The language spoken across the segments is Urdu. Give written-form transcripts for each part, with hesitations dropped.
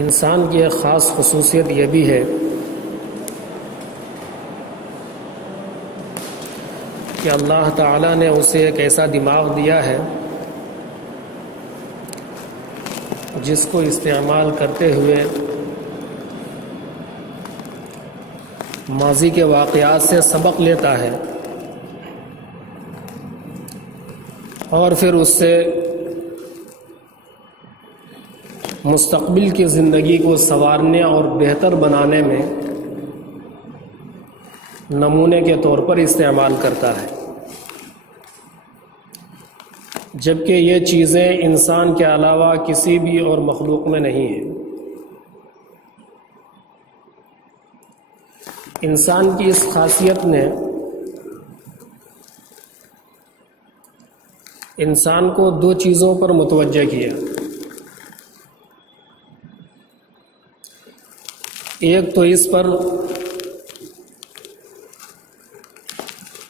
انسان کی ایک خاص خصوصیت یہ بھی ہے کہ اللہ تعالیٰ نے اسے ایک ایسا دماغ دیا ہے جس کو استعمال کرتے ہوئے ماضی کے واقعات سے سبق لیتا ہے اور پھر اس سے مستقبل کی زندگی کو سنوارنے اور بہتر بنانے میں نمونے کے طور پر استعمال کرتا ہے، جبکہ یہ چیزیں انسان کے علاوہ کسی بھی اور مخلوق میں نہیں ہیں۔ انسان کی اس خاصیت نے انسان کو دو چیزوں پر متوجہ کیا۔ ایک تو اس پر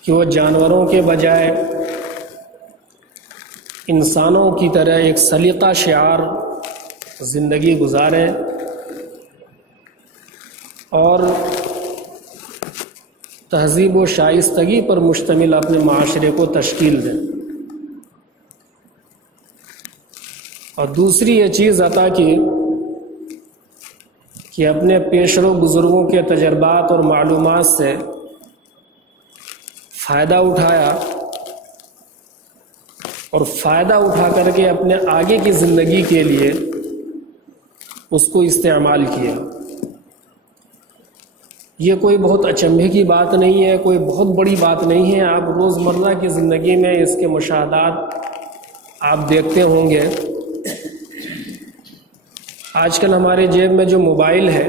کہ وہ جانوروں کے بجائے انسانوں کی طرح ایک سلیقہ شعار زندگی گزاریں اور تہذیب و شائستگی پر مشتمل اپنے معاشرے کو تشکیل دیں، اور دوسری یہ چیز عطا کی کہ اپنے پیشرو بزرگوں کے تجربات اور معلومات سے فائدہ اٹھایا اور فائدہ اٹھا کر کے اپنے آگے کی زندگی کے لیے اس کو استعمال کیا۔ یہ کوئی بہت اچنبھے کی بات نہیں ہے، کوئی بہت بڑی بات نہیں ہے۔ آپ روزمرہ کی زندگی میں اس کے مشاہدات آپ دیکھتے ہوں گے۔ آج کل ہمارے جیب میں جو موبائل ہے،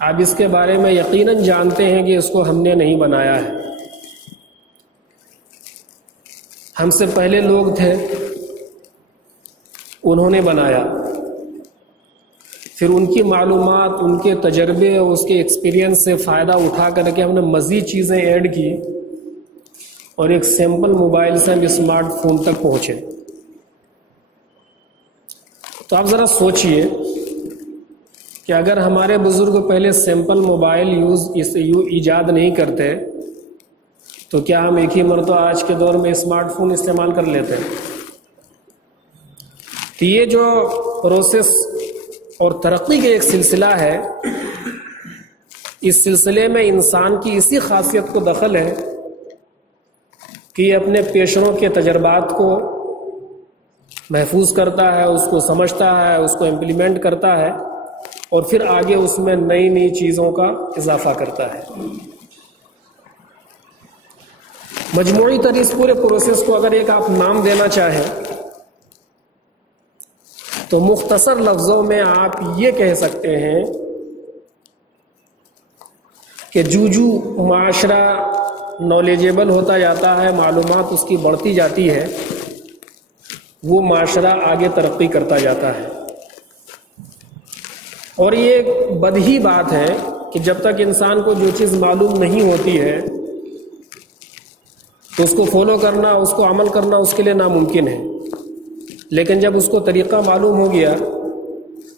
آپ اس کے بارے میں یقیناً جانتے ہیں کہ اس کو ہم نے نہیں بنایا ہے۔ ہم سے پہلے لوگ تھے، انہوں نے بنایا، پھر ان کی معلومات، ان کے تجربے اور اس کے ایکسپیرینس سے فائدہ اٹھا کر کے ہم نے مزید چیزیں ایڈ کی اور ایک سمپل موبائل سے ہم اسمارٹ فون تک پہنچے۔ تو آپ ذرا سوچئے کہ اگر ہمارے بزرگ پہلے سمپل موبائل ایجاد نہیں کرتے تو کیا ہم ایک ہی مرتبہ آج کے دور میں اسمارٹ فون استعمال کر لیتے ہیں؟ تو یہ جو پروسیس اور ترقی کا ایک سلسلہ ہے، اس سلسلے میں انسان کی اسی خاصیت کو دخل ہے کہ یہ اپنے پیشروں کے تجربات کو محفوظ کرتا ہے، اس کو سمجھتا ہے، اس کو امپلیمنٹ کرتا ہے اور پھر آگے اس میں نئی نئی چیزوں کا اضافہ کرتا ہے۔ مجموعی طور اس پورے پروسیس کو اگر ایک آپ نام دینا چاہیں تو مختصر لفظوں میں آپ یہ کہہ سکتے ہیں کہ جو معاشرہ نالجیبل ہوتا جاتا ہے، معلومات اس کی بڑھتی جاتی ہے، وہ معاشرہ آگے ترقی کرتا جاتا ہے۔ اور یہ ایک بدیہی بات ہے کہ جب تک انسان کو جو چیز معلوم نہیں ہوتی ہے تو اس کو فالو کرنا، اس کو عمل کرنا اس کے لیے ناممکن ہے، لیکن جب اس کو طریقہ معلوم ہو گیا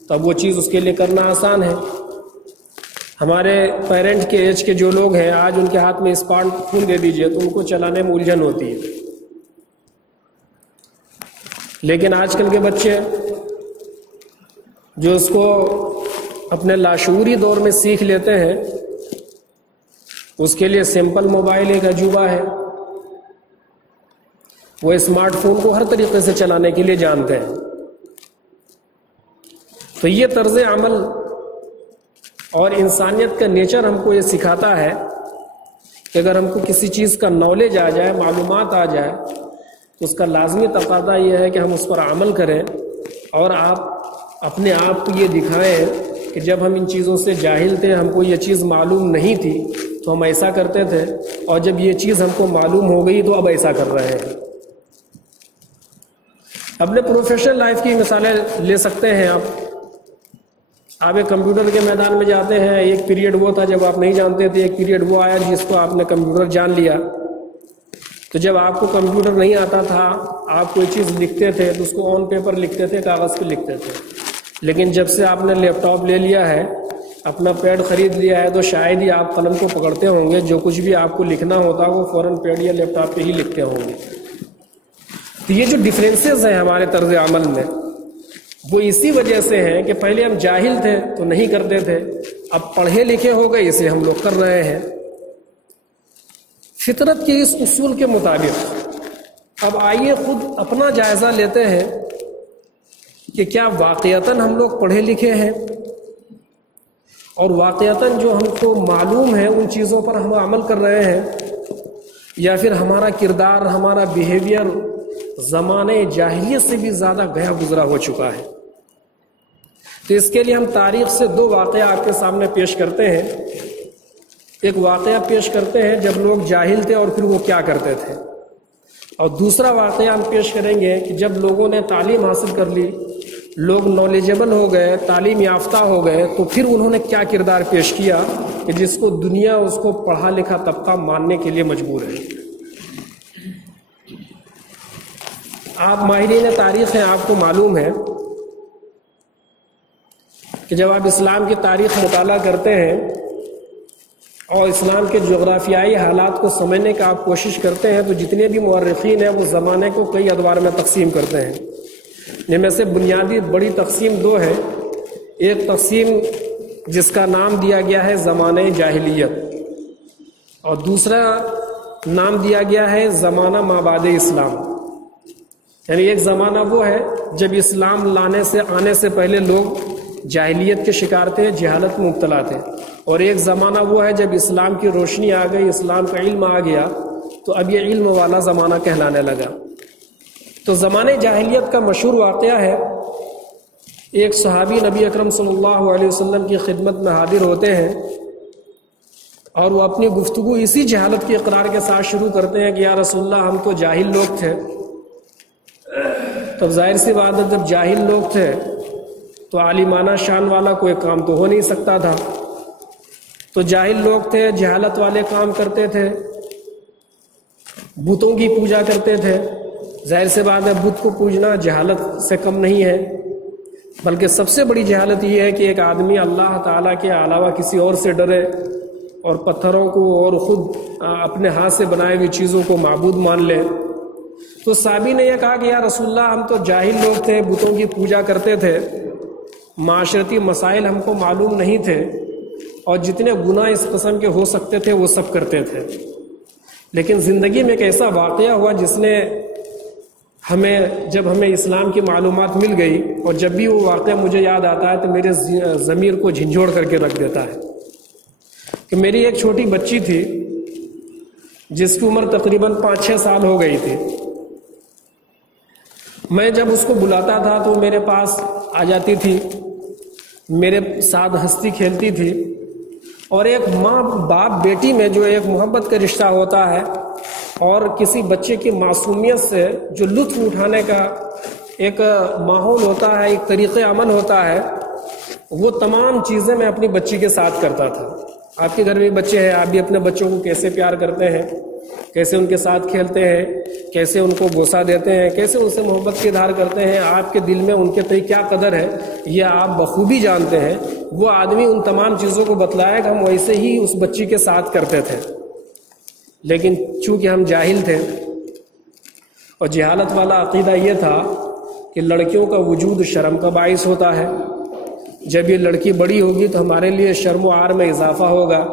تب وہ چیز اس کے لیے کرنا آسان ہے۔ ہمارے پیرنٹ کے ایج کے جو لوگ ہیں، آج ان کے ہاتھ میں اسمارٹ فون دے دیجئے تو ان کو چلانے میں الجھن ہوتی ہے، لیکن آج کل کے بچے جو اس کو اپنے لاشعوری دور میں سیکھ لیتے ہیں، اس کے لیے سمپل موبائل ایک عجوبہ ہے۔ وہ اسمارٹ فون کو ہر طریقے سے چلانے کے لیے جانتے ہیں۔ تو یہ طرز عمل اور انسانیت کا نیچر ہم کو یہ سکھاتا ہے کہ اگر ہم کو کسی چیز کا نالج آ جائے، معلومات آ جائے، تو اس کا لازمی تقاضا یہ ہے کہ ہم اس پر عمل کریں اور آپ اپنے آپ کو یہ دکھائیں کہ جب ہم ان چیزوں سے جاہل تھے، ہم کو یہ چیز معلوم نہیں تھی تو ہم ایسا کرتے تھے، اور جب یہ چیز ہم کو معلوم ہو گئی تو اب ایسا کر رہے ہیں۔ اپنے پروفیشنل لائف کی مثالیں لے سکتے ہیں آپ ایک کمپیوٹر کے میدان میں جاتے ہیں، ایک پیریڈ وہ تھا جب آپ نہیں جانتے تھے، ایک پیریڈ وہ آیا جس کو آپ نے کمپیوٹر جان لیا، تو جب آپ کو کمپیوٹر نہیں آتا تھا، آپ کوئی چیز لکھتے تھے تو اس کو آن پیپر لکھتے تھے، کاغذ پہ لکھتے تھے. لیکن جب سے آپ نے لیپ ٹاپ لے لیا ہے، اپنا پیڈ خرید لیا ہے، تو شاید ہی آپ قلم کو پکڑتے ہوں گے. جو کچھ بھی آپ کو لکھنا ہوتا وہ فوراً پیڈ یا لیپ ٹاپ پہ ہی لکھتے ہوں گے. تو یہ جو ڈفرینسز ہیں ہمارے طرز عمل میں، وہ اسی وجہ سے ہیں کہ پہلے ہم جاہل تھے تو نہیں کرتے تھے، اب پڑھے لکھے ہو گئے اسے ہم لوگ کر رہے ہیں فطرت کے اس اصول کے مطابق. اب آئیے خود اپنا جائزہ لیتے ہیں کہ کیا واقعتاً ہم لوگ پڑھے لکھے ہیں، اور واقعتاً جو ہم کو معلوم ہے ان چیزوں پر ہم عمل کر رہے ہیں، یا پھر ہمارا کردار، ہمارا بیہیویئر زمانے جاہلیت سے بھی زیادہ گیا گزرا ہو چکا ہے. تو اس کے لیے ہم تاریخ سے دو واقعہ آپ کے سامنے پیش کرتے ہیں. ایک واقعہ پیش کرتے ہیں جب لوگ جاہل تھے اور پھر وہ کیا کرتے تھے، اور دوسرا واقعہ ہم پیش کریں گے کہ جب لوگوں نے تعلیم حاصل کر لی، لوگ نالجبل ہو گئے، تعلیم یافتہ ہو گئے، تو پھر انہوں نے کیا کردار پیش کیا کہ جس کو دنیا اس کو پڑھا لکھا طبقہ ماننے کے لیے مجبور ہے. آپ ماہرین تاریخ ہیں، آپ کو معلوم ہے کہ جب آپ اسلام کی تاریخ مطالعہ کرتے ہیں اور اسلام کے جغرافیائی حالات کو سمجھنے کا آپ کوشش کرتے ہیں، تو جتنے بھی مورخین ہیں وہ زمانے کو کئی ادوار میں تقسیم کرتے ہیں. جن میں سے بنیادی بڑی تقسیم دو ہے. ایک تقسیم جس کا نام دیا گیا ہے زمانہ جاہلیت، اور دوسرا نام دیا گیا ہے زمانہ مابعد اسلام. یعنی ایک زمانہ وہ ہے جب اسلام آنے سے پہلے لوگ جاہلیت کے شکار تھے، جہالت میں مبتلا تھے، اور ایک زمانہ وہ ہے جب اسلام کی روشنی آ گئی، اسلام کا علم آ گیا، تو اب یہ علم والا زمانہ کہلانے لگا. تو زمانہ جاہلیت کا مشہور واقعہ ہے، ایک صحابی نبی اکرم صلی اللہ علیہ وسلم کی خدمت میں حاضر ہوتے ہیں اور وہ اپنی گفتگو اسی جہالت کے اقرار کے ساتھ شروع کرتے ہیں کہ یا رسول اللہ ہم تو جاہل لوگ تھے. تب ظاہر سی بات ہے جب جاہل لوگ تھے تو عالمانہ شان والا کوئی کام تو ہو نہیں سکتا تھا. تو جاہل لوگ تھے، جہالت والے کام کرتے تھے، بتوں کی پوجا کرتے تھے. ظاہر سی بات ہے بت کو پوجنا جہالت سے کم نہیں ہے، بلکہ سب سے بڑی جہالت یہ ہے کہ ایک آدمی اللہ تعالیٰ کے علاوہ کسی اور سے ڈرے اور پتھروں کو اور خود اپنے ہاتھ سے بنائے ہوئی چیزوں کو معبود مان لے. تو صحابی نے یہ کہا کہ یا رسول اللہ ہم تو جاہل لوگ تھے، بتوں کی پوجا کرتے تھے، معاشرتی مسائل ہم کو معلوم نہیں تھے، اور جتنے گناہ اس قسم کے ہو سکتے تھے وہ سب کرتے تھے. لیکن زندگی میں ایک ایسا واقعہ ہوا جس نے جب ہمیں اسلام کی معلومات مل گئی، اور جب بھی وہ واقعہ مجھے یاد آتا ہے تو میرے ضمیر کو جھنجھوڑ کر کے رکھ دیتا ہے. کہ میری ایک چھوٹی بچی تھی جس کی عمر تقریباً 5-6 سال ہو گئی تھی. میں جب اس کو بلاتا تھا تو میرے پاس آ جاتی تھی، میرے ساتھ ہنستی کھیلتی تھی. اور ایک ماں باپ بیٹی میں جو ایک محبت کا رشتہ ہوتا ہے اور کسی بچے کی معصومیت سے جو لطف اٹھانے کا ایک ماحول ہوتا ہے، ایک طریقہ عمل ہوتا ہے، وہ تمام چیزیں میں اپنی بچی کے ساتھ کرتا تھا. آپ کے گھر میں بچے ہیں، آپ بھی اپنے بچوں کو کیسے پیار کرتے ہیں، کیسے ان کے ساتھ کھیلتے ہیں، کیسے ان کو بوسہ دیتے ہیں، کیسے ان سے محبت کی اظہار کرتے ہیں، آپ کے دل میں ان کے تئیں کیا قدر ہے یہ آپ بخوبی جانتے ہیں. وہ آدمی ان تمام چیزوں کو بتلایا کہ ہم ویسے ہی اس بچی کے ساتھ کرتے تھے. لیکن چونکہ ہم جاہل تھے اور جہالت والا عقیدہ یہ تھا کہ لڑکیوں کا وجود شرم کا باعث ہوتا ہے، جب یہ لڑکی بڑی ہوگی تو ہمارے لیے شرم و عار میں اضافہ ہوگا.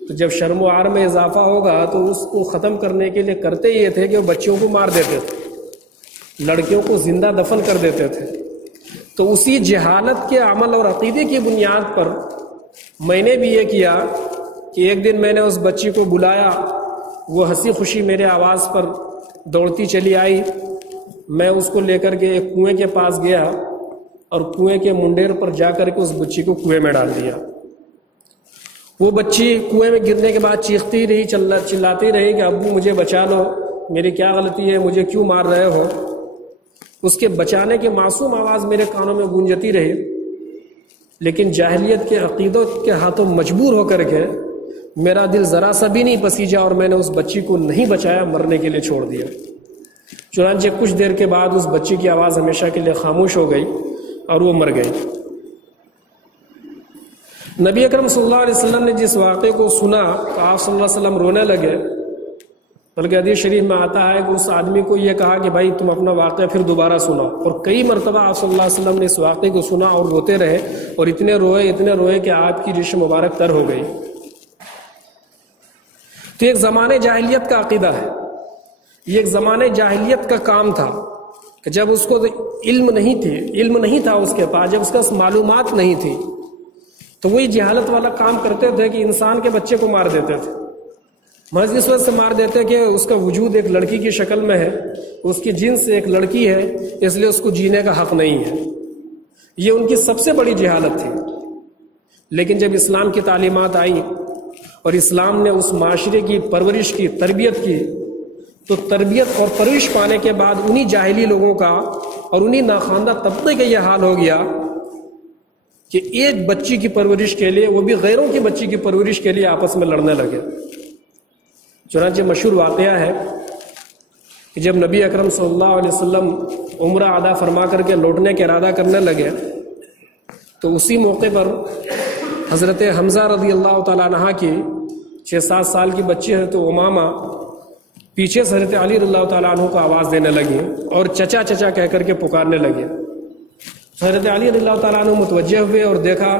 تو جب شرم و عار میں اضافہ ہوگا تو اس کو ختم کرنے کے لیے کرتے یہ تھے کہ وہ بچیوں کو مار دیتے تھے، لڑکیوں کو زندہ دفن کر دیتے تھے. تو اسی جہالت کے عمل اور عقیدے کی بنیاد پر میں نے بھی یہ کیا کہ ایک دن میں نے اس بچی کو بلایا، وہ ہنسی خوشی میرے آواز پر دوڑتی چلی آئی. میں اس کو لے کر کے ایک کنویں کے پاس گیا اور کنویں کے منڈیر پر جا کر کے اس بچی کو کنویں میں ڈال دیا. وہ بچی کنویں میں گرنے کے بعد چیختی رہی، چلاتی رہی کہ ابو مجھے بچا لو، میری کیا غلطی ہے، مجھے کیوں مار رہے ہو. اس کے بچانے کی معصوم آواز میرے کانوں میں گونجتی رہی، لیکن جاہلیت کے عقیدوں کے ہاتھوں مجبور ہو کر کے میرا دل ذرا سا بھی نہیں پسیجا اور میں نے اس بچی کو نہیں بچایا، مرنے کے لیے چھوڑ دیا۔ چنانچہ کچھ دیر کے بعد اس بچی کی آواز ہمیشہ کے لیے خاموش ہو گئی اور وہ مر گئی۔ نبی اکرم صلی اللہ علیہ وسلم نے جس واقعے کو سنا تو آپ صلی اللہ علیہ وسلم رونے لگے، بلکہ حدیث شریف میں آتا ہے کہ اس آدمی کو یہ کہا کہ بھائی تم اپنا واقعہ پھر دوبارہ سنا، اور کئی مرتبہ آپ صلی اللہ علیہ وسلم نے اس واقعے کو سنا اور روتے رہے، اور اتنے روئے کہ آپ کی ریش مبارک تر ہو گئی۔ تو ایک زمانے جاہلیت کا عقیدہ ہے، یہ ایک زمانے جاہلیت کا کام تھا کہ جب اس کو علم نہیں تھا اس کے پاس، جب اس کا معلومات نہیں تھی، تو وہی جہالت والا کام کرتے تھے کہ انسان کے بچے کو مار دیتے تھے۔ محض اس وجہ سے مار دیتے کہ اس کا وجود ایک لڑکی کی شکل میں ہے، اس کی جنس ایک لڑکی ہے، اس لیے اس کو جینے کا حق نہیں ہے۔ یہ ان کی سب سے بڑی جہالت تھی۔ لیکن جب اسلام کی تعلیمات آئیں اور اسلام نے اس معاشرے کی پرورش کی، تربیت کی، تو تربیت اور پرورش پانے کے بعد انہی جاہلی لوگوں کا اور انہی ناخواندہ طبقے کا یہ حال ہو گیا کہ ایک بچی کی پرورش کے لیے، وہ بھی غیروں کی بچی کی پرورش کے لیے آپس میں لڑنے لگے۔ چنانچہ مشہور واقعہ ہے کہ جب نبی اکرم صلی اللہ علیہ وسلم عمرہ ادا فرما کر کے لوٹنے کا ارادہ کرنے لگے تو اسی موقع پر حضرت حمزہ رضی اللہ تعالیٰ عنہ کی 6-7 سال کی بچی حضرت امامہ پیچھے سے حضرت علی رضی اللہ تعالیٰ عنہ کو آواز دینے لگی اور چچا چچا کہہ کر کے پکارنے لگے۔ حضرت علی رضی اللہ تعالیٰ عنہ متوجہ ہوئے اور دیکھا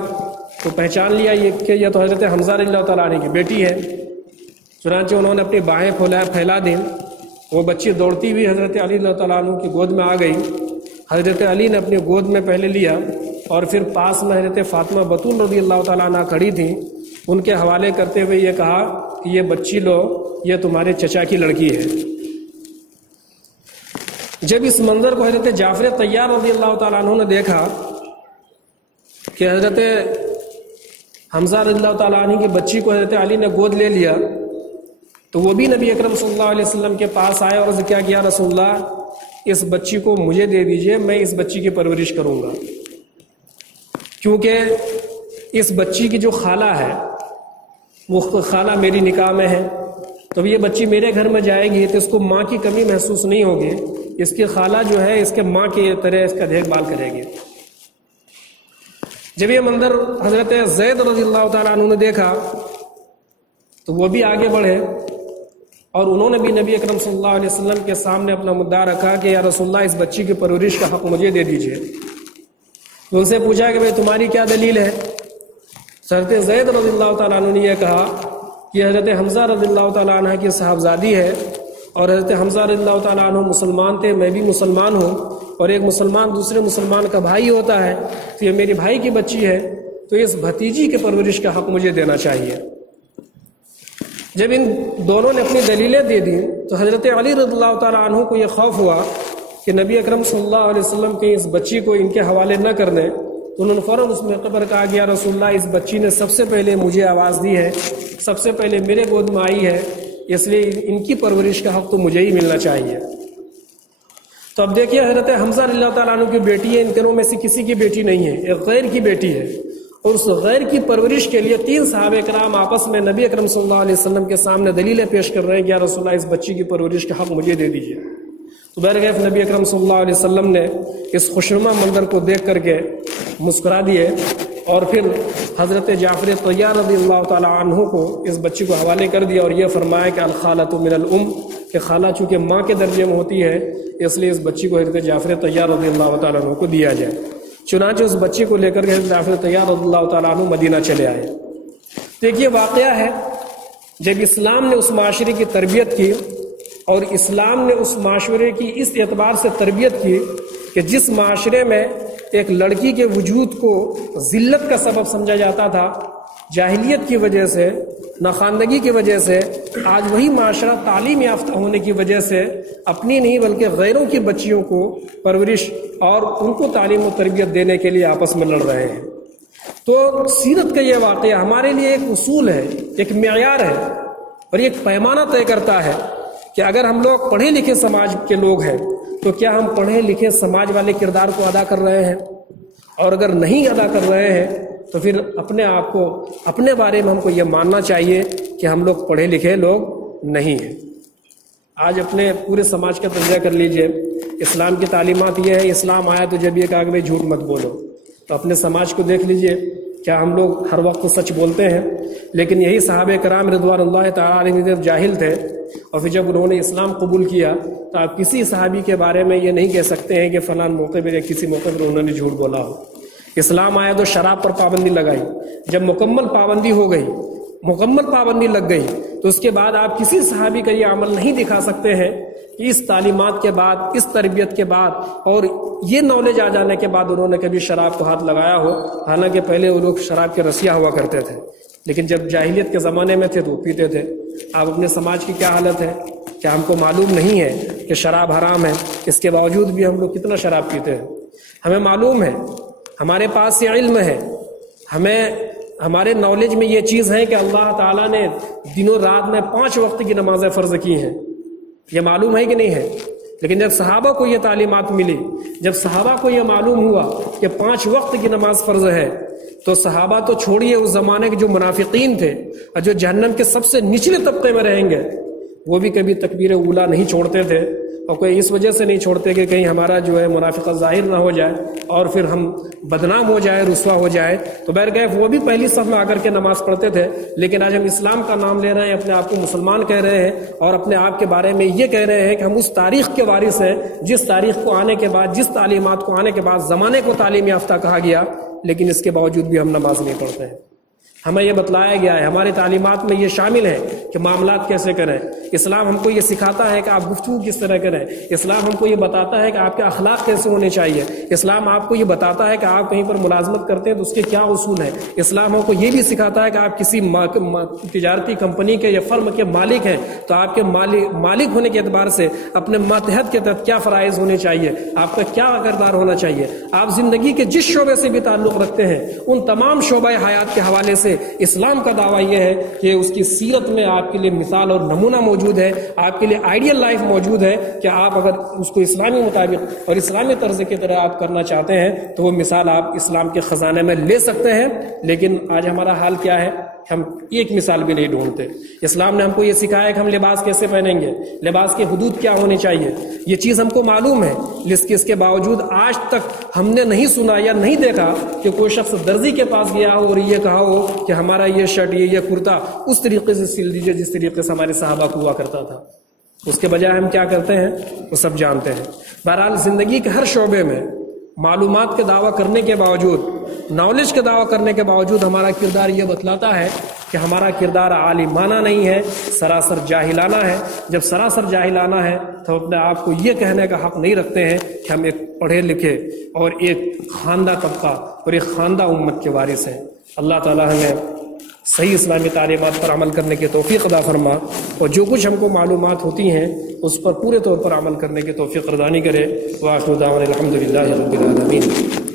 تو پہچان لیا کہ یہ تو حضرت حمزہ رضی اللہ تعالیٰ عنہ کی بیٹی ہے۔ چنانچہ انہوں نے اپنی باہیں پھیلا دیں، وہ بچی دوڑتی ہوئی حضرت علی رضی اللہ تعالیٰ عنہ کی گود میں آ گئی۔ حضرت علی نے اپنی گود میں پہلے لیا اور پھر پاس میں حضرت فاطمہ بطول رضی اللہ تعالیٰ عنہ کھڑی تھیں، ان کے حوالے کرتے ہوئے یہ کہا کہ یہ بچی لو، یہ تمہارے چچا کی لڑکی ہے۔ جب اس منظر کو حضرت جعفر طیار رضی اللہ تعالیٰ عنہ نے دیکھا کہ حضرت حمزہ رضی اللہ تعالیٰ عنہ کی بچی کو حضرت علی نے گود لے لیا تو وہ بھی نبی اکرم صلی اللہ علیہ وسلم کے پاس آئے اور عرض کیا رسول اللہ اس بچی کو مجھے دے دیجئے، میں اس بچی کی پرورش کروں گا، کیونکہ اس بچی کی جو خالہ ہے وہ خالہ میری نکاح میں ہے، تو یہ بچی میرے گھر میں جائے گی تو اس کو ماں کی کمی محسوس نہیں ہوگی، اس کی خالہ جو ہے اس کے ماں کی طرح اس کا دیکھ بھال کرے گی۔ جب یہ منظر حضرت زید رضی اللہ تعالیٰ عنہ نے دیکھا تو وہ بھی آگے بڑھے اور انہوں نے بھی نبی اکرم صلی اللہ علیہ وسلم کے سامنے اپنا مدعا رکھا کہ یا رسول اللہ اس بچی کی پرورش کا حق مجھے دے دیجئے۔ تو ان سے پوچھا کہ بھئی تمہاری کیا دلیل ہے؟ حضرت زید رضی اللہ تعالیٰ عنہ نے یہ کہا کہ حضرت حمزہ رضی اللہ تعالیٰ عنہ کی صاحبزادی ہے اور حضرت حمزہ رضی اللہ تعالیٰ عنہ مسلمان تھے، میں بھی مسلمان ہوں، اور ایک مسلمان دوسرے مسلمان کا بھائی ہوتا ہے، تو یہ میری بھائی کی بچی ہے، تو اس بھتیجی کے پرورش کا حق مجھے دینا چاہیے۔ جب ان دونوں نے اپنی دلیلیں دے دی تو حضرت علی رضی اللہ تعالیٰ عنہ کو یہ خوف ہوا کہ نبی اکرم صلی اللہ علیہ وسلم کے اس بچی کو ان کے حوالے نہ کر دیں، تو انہوں نے فوراً اس موقع پر کہا کہ یا رسول اللہ اس بچی نے سب سے پہلے مجھے آواز دی ہے، سب سے پہلے میرے گود میں آئی ہے، اس لیے ان کی پرورش کا حق تو مجھے ہی ملنا چاہیے۔ تو اب دیکھیے حضرت حمزہ رضی اللہ تعالیٰ عنہ کی بیٹی ہے، ان تینوں میں سے کسی کی بیٹی نہیں ہے، ایک غیر کی بیٹی ہے، اور اس غیر کی پرورش کے لیے 3 صحابہ کرام آپس میں نبی اکرم صلی اللہ علیہ وسلم کے سامنے دلیلیں پیش کر رہے ہیں کہ یا رسول اللہ اس بچی کی پرورش کا حق مجھے دے دیجیے۔ تو بہرکیف نبی اکرم صلی اللہ علیہ وسلم نے اس خوشنما منظر کو دیکھ کر کے مسکرا دیے اور پھر حضرت جعفر طیار رضی اللہ تعالیٰ عنہ کو اس بچی کو حوالے کر دیا اور یہ فرمایا کہ الخالۃ من الام، کہ خالہ چونکہ ماں کے درجے میں ہوتی ہے اس لیے اس بچی کو حضرت جعفر طیار رضی اللہ تعالیٰ عنہ کو دیا جائے۔ چنانچہ اس بچی کو لے کر کے حضرت جعفر طیار رضی اللہ تعالیٰ عنہ مدینہ چلے آئے۔ دیکھیے واقعہ ہے جب اسلام نے اس معاشرے کی تربیت کی اور اسلام نے اس معاشرے کی اس اعتبار سے تربیت کی کہ جس معاشرے میں ایک لڑکی کے وجود کو ذلت کا سبب سمجھا جاتا تھا جاہلیت کی وجہ سے، ناخواندگی کی وجہ سے، آج وہی معاشرہ تعلیم یافتہ ہونے کی وجہ سے اپنی نہیں بلکہ غیروں کی بچیوں کو پرورش اور ان کو تعلیم و تربیت دینے کے لیے آپس میں لڑ رہے ہیں۔ تو سیرت کا یہ واقعہ ہمارے لیے ایک اصول ہے، ایک معیار ہے اور ایک پیمانہ طے کرتا ہے کہ اگر ہم لوگ پڑھے لکھے سماج کے لوگ ہیں تو کیا ہم پڑھے لکھے سماج والے کردار کو ادا کر رہے ہیں؟ اور اگر نہیں ادا کر رہے ہیں تو پھر اپنے آپ کو، اپنے بارے میں ہم کو یہ ماننا چاہیے کہ ہم لوگ پڑھے لکھے لوگ نہیں ہیں۔ آج اپنے پورے سماج کا تجزیہ کر لیجئے، اسلام کی تعلیمات یہ ہے، اسلام آیا تو جب یہ کہا کہ بھائی جھوٹ مت بولو، تو اپنے سماج کو دیکھ لیجئے، کیا ہم لوگ ہر وقت سچ بولتے ہیں؟ لیکن یہی صحابہ کرام رضوان اللہ تعالی علیہ جب جاہل تھے اور پھر جب انہوں نے اسلام قبول کیا تو آپ کسی صحابی کے بارے میں یہ نہیں کہہ سکتے ہیں کہ فلاں موقع پہ یا کسی موقع پر انہوں نے جھوٹ بولا ہو۔ اسلام آیا تو شراب پر پابندی لگائی، جب مکمل پابندی ہو گئی، مکمل پابندی لگ گئی، تو اس کے بعد آپ کسی صحابی کا یہ عمل نہیں دکھا سکتے ہیں کہ اس تعلیمات کے بعد، اس تربیت کے بعد اور یہ نالج آ جانے کے بعد انہوں نے کبھی شراب کو ہاتھ لگایا ہو۔ حالانکہ پہلے وہ لوگ شراب کے رسیاں ہوا کرتے تھے، لیکن جب جاہلیت کے زمانے میں تھے تو وہ پیتے تھے۔ آپ اپنے سماج کی کیا حالت ہے؟ کیا ہم کو معلوم نہیں ہے کہ شراب حرام ہے؟ اس کے باوجود بھی ہم لوگ کتنا شراب پیتے ہیں۔ ہمیں معلوم ہے، ہمارے پاس یہ علم ہے، ہمارے نالج میں یہ چیز ہے کہ اللہ تعالیٰ نے دنوں رات میں 5 وقت کی نمازیں فرض کی ہیں، یہ معلوم ہے کہ نہیں ہے؟ لیکن جب صحابہ کو یہ تعلیمات ملی، جب صحابہ کو یہ معلوم ہوا کہ 5 وقت کی نماز فرض ہے، تو صحابہ تو چھوڑیے، اس زمانے کے جو منافقین تھے اور جو جہنم کے سب سے نچلے طبقے میں رہیں گے، وہ بھی کبھی تکبیر اولیٰ نہیں چھوڑتے تھے، اور کوئی اس وجہ سے نہیں چھوڑتے کہ کہیں ہمارا جو ہے منافقت ظاہر نہ ہو جائے اور پھر ہم بدنام ہو جائے، رسوا ہو جائے۔ تو بہرکیف وہ بھی پہلی صف میں آ کر کے نماز پڑھتے تھے، لیکن آج ہم اسلام کا نام لے رہے ہیں، اپنے آپ کو مسلمان کہہ رہے ہیں اور اپنے آپ کے بارے میں یہ کہہ رہے ہیں کہ ہم اس تاریخ کے وارث ہیں جس تاریخ کو آنے کے بعد، جس تعلیمات کو آنے کے بعد زمانے کو تعلیم یافتہ کہا گیا، لیکن اس کے باوجود بھی ہم نماز نہیں پڑھتے ہیں۔ ہمیں یہ بتلایا گیا ہے، ہماری تعلیمات میں یہ شامل ہے کہ معاملات کیسے کریں۔ اسلام ہم کو یہ سکھاتا ہے کہ آپ گفتگو کس طرح کریں، اسلام ہم کو یہ بتاتا ہے کہ آپ کے اخلاق کیسے ہونے چاہیے، اسلام آپ کو یہ بتاتا ہے کہ آپ کہیں پر ملازمت کرتے ہیں تو اس کے کیا اصول ہیں، اسلام ہم کو یہ بھی سکھاتا ہے کہ آپ کسی تجارتی کمپنی کے یا فرم کے مالک ہیں تو آپ کے مالک ہونے کے اعتبار سے اپنے ماتحت کے تحت کیا فرائض ہونے چاہیے، آپ کا کیا کردار ہونا چاہیے۔ آپ زندگی کے جس شعبے سے بھی تعلق رکھتے ہیں ان تمام شعبہ حیات کے حوالے سے اسلام کا دعویٰ یہ ہے کہ اس کی سیرت میں آپ کے لیے مثال اور نمونہ موجود ہے، آپ کے لیے آئیڈیل لائف موجود ہے کہ آپ اگر اس کو اسلامی مطابق اور اسلامی طرز کی طرح آپ کرنا چاہتے ہیں تو وہ مثال آپ اسلام کے خزانے میں لے سکتے ہیں۔ لیکن آج ہمارا حال کیا ہے؟ ہم ایک مثال بھی نہیں ڈھونڈتے۔ اسلام نے ہم کو یہ سکھایا کہ ہم لباس کیسے پہنیں گے، لباس کی حدود کیا ہونے چاہیے، یہ چیز ہم کو معلوم ہے، لیکن اس کے باوجود آج تک ہم نے نہیں سنا یا نہیں دیکھا کہ کوئی شخص درزی کے پاس گیا ہو اور یہ کہا ہو کہ ہمارا یہ شرٹ، یہ کرتا اس طریقے سے سل دیجیے جس طریقے سے ہمارے صحابہ کو ہوا کرتا تھا۔ اس کے بجائے ہم کیا کرتے ہیں وہ سب جانتے ہیں۔ بہرحال زندگی کے ہر شعبے میں معلومات کے دعویٰ کرنے کے باوجود، نالج کے دعویٰ کرنے کے باوجود ہمارا کردار یہ بتلاتا ہے کہ ہمارا کردار عالمانہ نہیں ہے، سراسر جاہلانہ ہے۔ جب سراسر جاہلانہ ہے تو اپنے آپ کو یہ کہنے کا حق نہیں رکھتے ہیں کہ ہم ایک پڑھے لکھے اور ایک خواندہ طبقہ اور ایک خواندہ امت کے وارث ہیں۔ اللہ تعالیٰ ہمیں صحیح اسلامی تعلیمات پر عمل کرنے کی توفیق عطا فرما، اور جو کچھ ہم کو معلومات ہوتی ہیں اس پر پورے طور پر عمل کرنے کی توفیق عطا کرے۔ وآخر دعوانا الحمدللہ رب العالمین۔